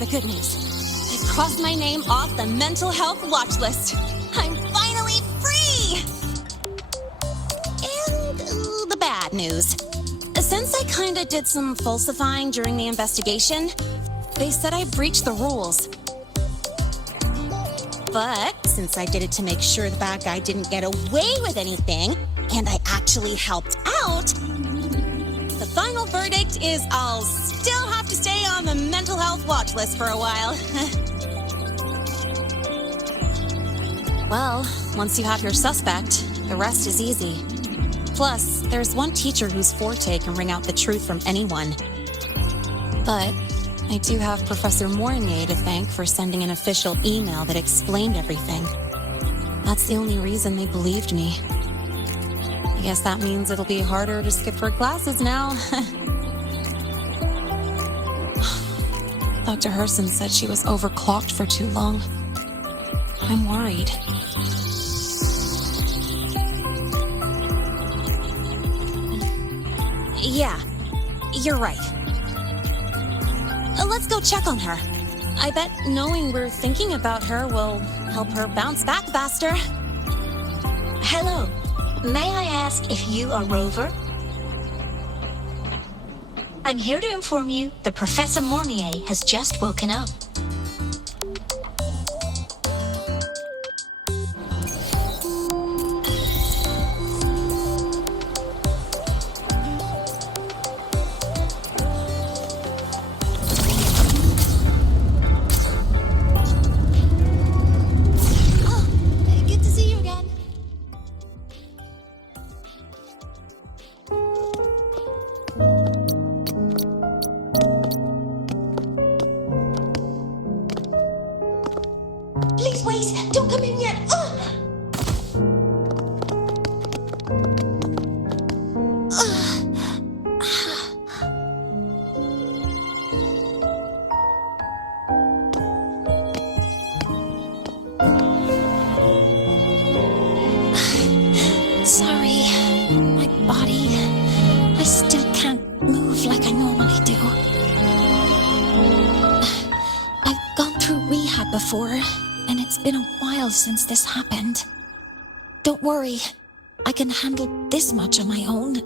the good news. They've crossed my name off the mental health watch list. I'm finally free! And the bad news. Since I kinda did some falsifying during the investigation, they said I breached the rules. But since I did it to make sure the bad guy didn't get away with anything, and I actually helped out, the final verdict is I'll still have to stay on the mental health watch list for a while. Well, once you have your suspect, the rest is easy. Plus, there's one teacher whose forte can wring out the truth from anyone. But I do have Professor Mornye to thank for sending an official email that explained everything. That's the only reason they believed me. I guess that means it'll be harder to skip her classes now. Dr. Herson said she was overclocked for too long. I'm worried. Yeah, you're right. Let's go check on her. I bet knowing we're thinking about her will help her bounce back faster. Hello. May I ask if you are Rover? I'm here to inform you that Professor Mornye has just woken up. Please wait! Don't come in yet! Sorry, my body. I still can't move like I normally do. I've gone through rehab before, and it's been a while since this happened. Don't worry, I can handle this much on my own.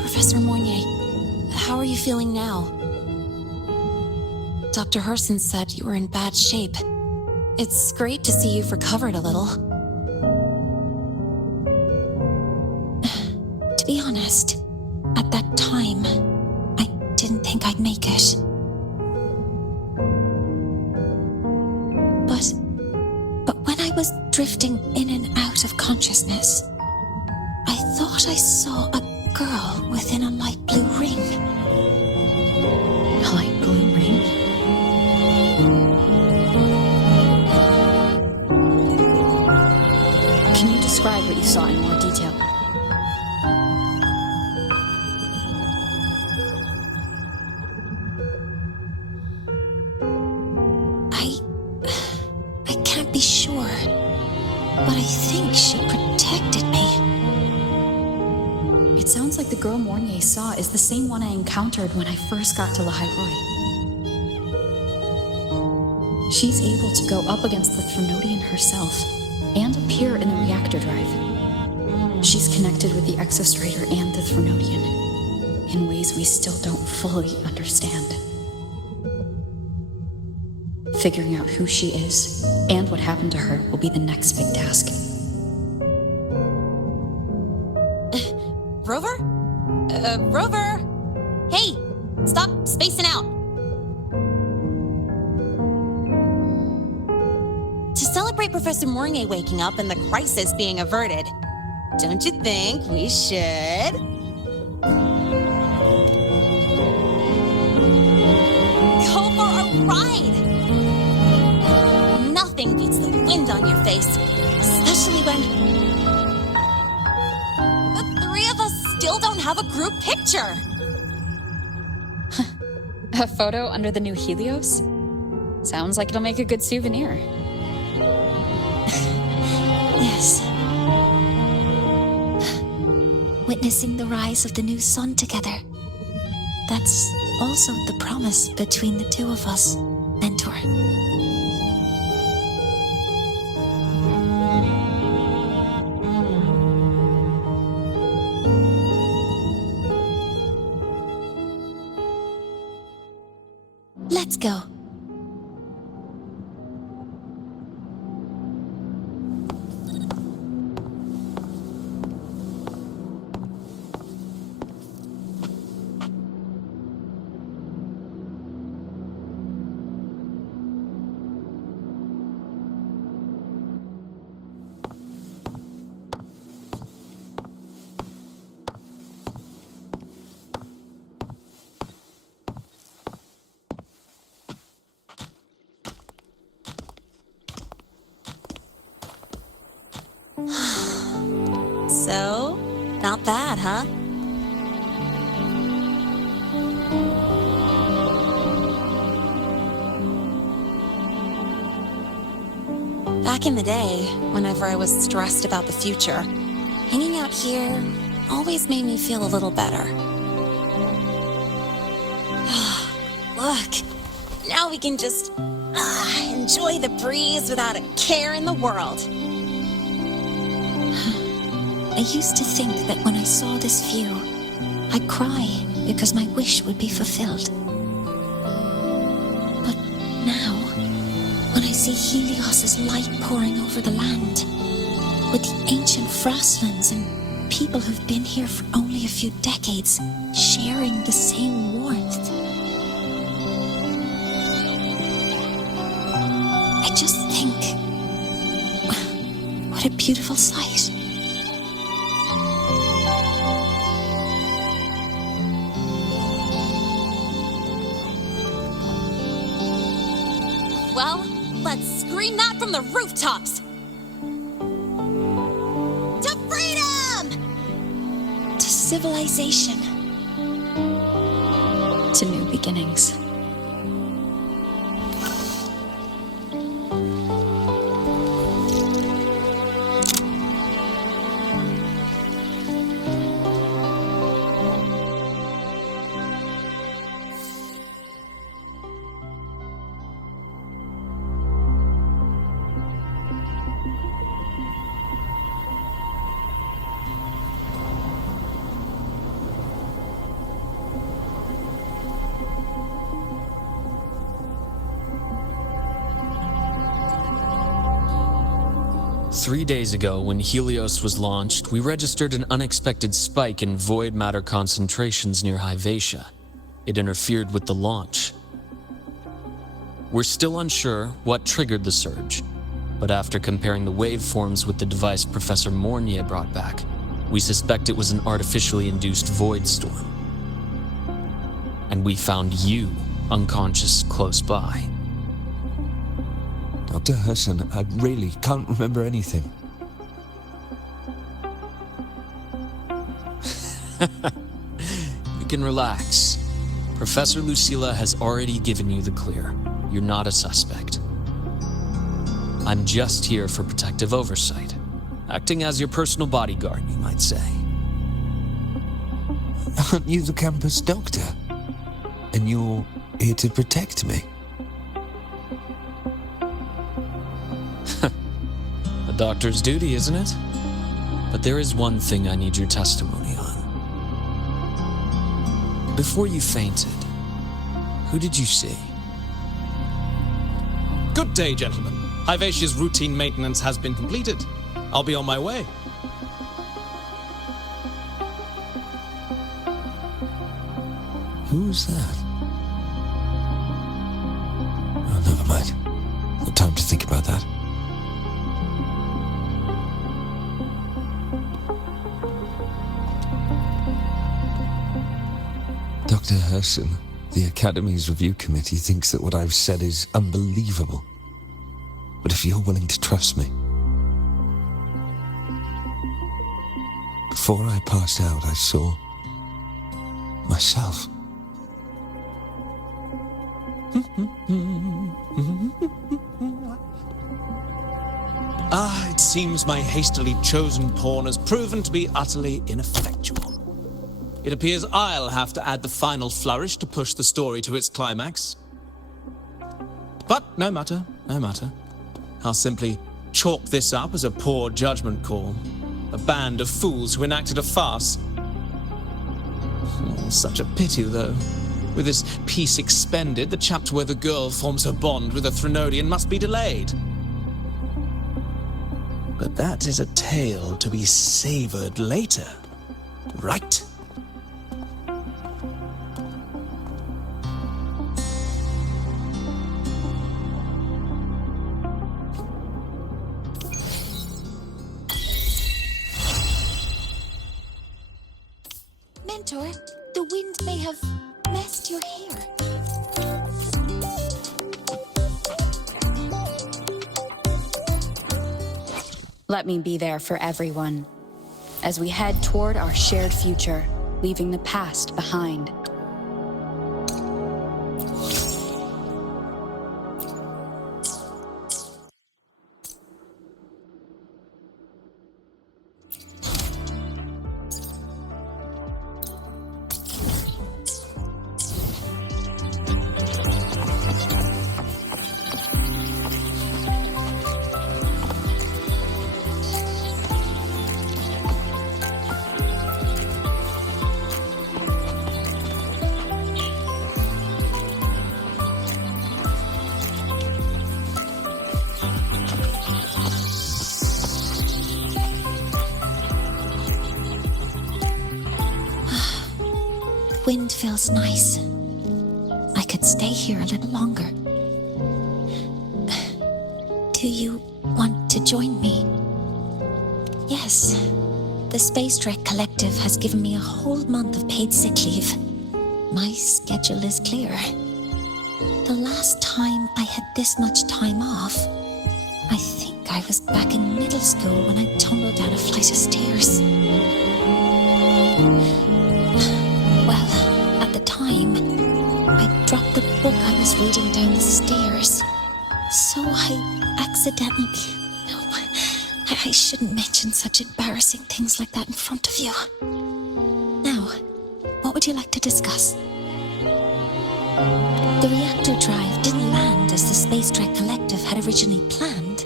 Professor Mornye, how are you feeling now? Dr. Herson said you were in bad shape. It's great to see you've recovered a little. To be honest, at that time, I didn't think I'd make it. But when I was drifting in and out of consciousness, I thought I saw a girl within a light blue ring. A light blue ring? Can you describe what you saw in more detail? I can't be sure, but I think she protected me. It sounds like the girl Mornye saw is the same one I encountered when I first got to Lynae. She's able to go up against the Thrunodian herself and appear in the reactor drive. She's connected with the Exostrator and the Thrunodian in ways we still don't fully understand. Figuring out who she is and what happened to her will be the next big task. Rover? Rover? Hey, stop spacing out. To celebrate Professor Mornye waking up and the crisis being averted, don't you think we should? Go for a ride! Nothing beats the wind on your face, especially when the three of still don't have a group picture. A photo under the new Helios? Sounds like it'll make a good souvenir. Yes. Witnessing the rise of the new sun together. That's also the promise between the two of us, Mentor. Let's go. So, not bad, huh? Back in the day, whenever I was stressed about the future, hanging out here always made me feel a little better. Look, now we can just enjoy the breeze without a care in the world. I used to think that when I saw this view, I'd cry because my wish would be fulfilled. But now, when I see Helios's light pouring over the land, with the ancient frostlands and people who've been here for only a few decades sharing the same warmth, I just think, what a beautiful sight. Well, let's scream that from the rooftops! To freedom! To civilization. To new beginnings. Three days ago, when Helios was launched, we registered an unexpected spike in void matter concentrations near Hyvatia. It interfered with the launch. We're still unsure what triggered the surge, but after comparing the waveforms with the device Professor Mornye brought back, we suspect it was an artificially induced void storm. And we found you unconscious close by. Dr. Herson, I really can't remember anything. You can relax. Professor Lucilla has already given you the clear. You're not a suspect. I'm just here for protective oversight, acting as your personal bodyguard, you might say. Aren't you the campus doctor? And you're here to protect me? A doctor's duty, isn't it? But there is one thing I need your testimony on. Before you fainted, who did you see? Good day, gentlemen. Hyvatia's routine maintenance has been completed. I'll be on my way. Who's that? Oh, never mind. No time to think about that. Dr. Herson, the Academy's review committee thinks that what I've said is unbelievable. But if you're willing to trust me, Before I passed out, I saw myself. It seems my hastily chosen pawn has proven to be utterly ineffectual. It appears I'll have to add the final flourish to push the story to its climax. But no matter, no matter. I'll simply chalk this up as a poor judgment call. A band of fools who enacted a farce. Oh, such a pity, though. With this piece expended, the chapter where the girl forms her bond with a Threnodian must be delayed. But that is a tale to be savored later, right? Mentor, the wind may have messed your hair. Let me be there for everyone, as we head toward our shared future, leaving the past behind. Wind feels nice. I could stay here a little longer. Do you want to join me? Yes. The Space Trek Collective has given me a whole month of paid sick leave. My schedule is clear. The last time I had this much time off, I think I was back in middle school when I tumbled down a flight of stairs. Well, at the time, I dropped the book I was reading down the stairs. So I accidentally... No, I shouldn't mention such embarrassing things like that in front of you. Now, what would you like to discuss? The reactor drive didn't land as the Space Trek Collective had originally planned,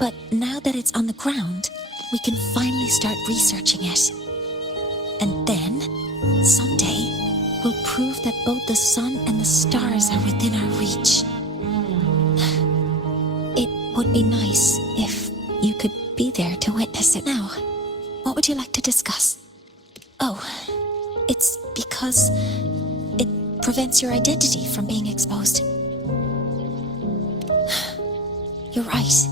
but now that it's on the ground, we can finally start researching it. And then, someday, we'll prove that both the sun and the stars are within our reach. It would be nice if you could be there to witness it. Now, what would you like to discuss? Oh, it's because it prevents your identity from being exposed. You're right.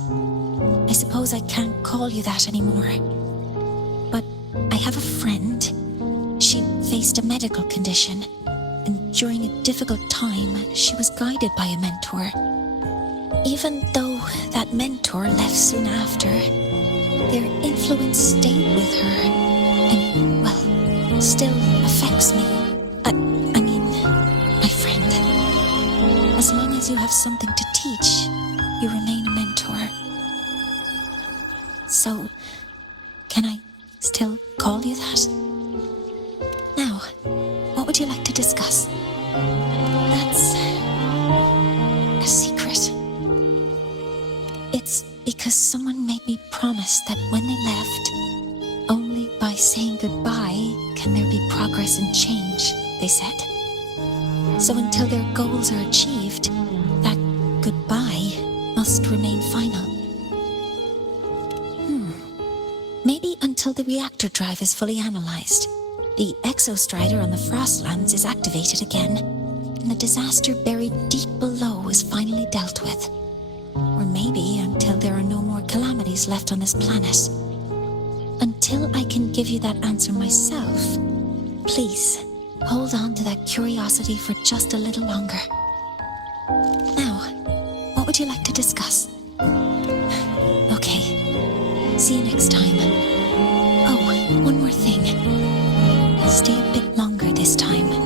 I suppose I can't call you that anymore. But I have a friend. She faced a medical condition, and during a difficult time, she was guided by a mentor. Even though that mentor left soon after, their influence stayed with her, and, well, still affects me. I mean, my friend. As long as you have something to teach, you remain a mentor. So, can I still call you that? Now, what would you like to discuss? That's a secret. It's because someone made me promise that when they left, only by saying goodbye can there be progress and change, they said. So until their goals are achieved, that goodbye must remain final. Maybe until the reactor drive is fully analyzed, the exostrider on the Frostlands is activated again, and the disaster buried deep below is finally dealt with. Or maybe until there are no more calamities left on this planet. Until I can give you that answer myself, please hold on to that curiosity for just a little longer. Now, what would you like to discuss? Okay, see you next time. Oh, one more thing. stay a bit longer this time.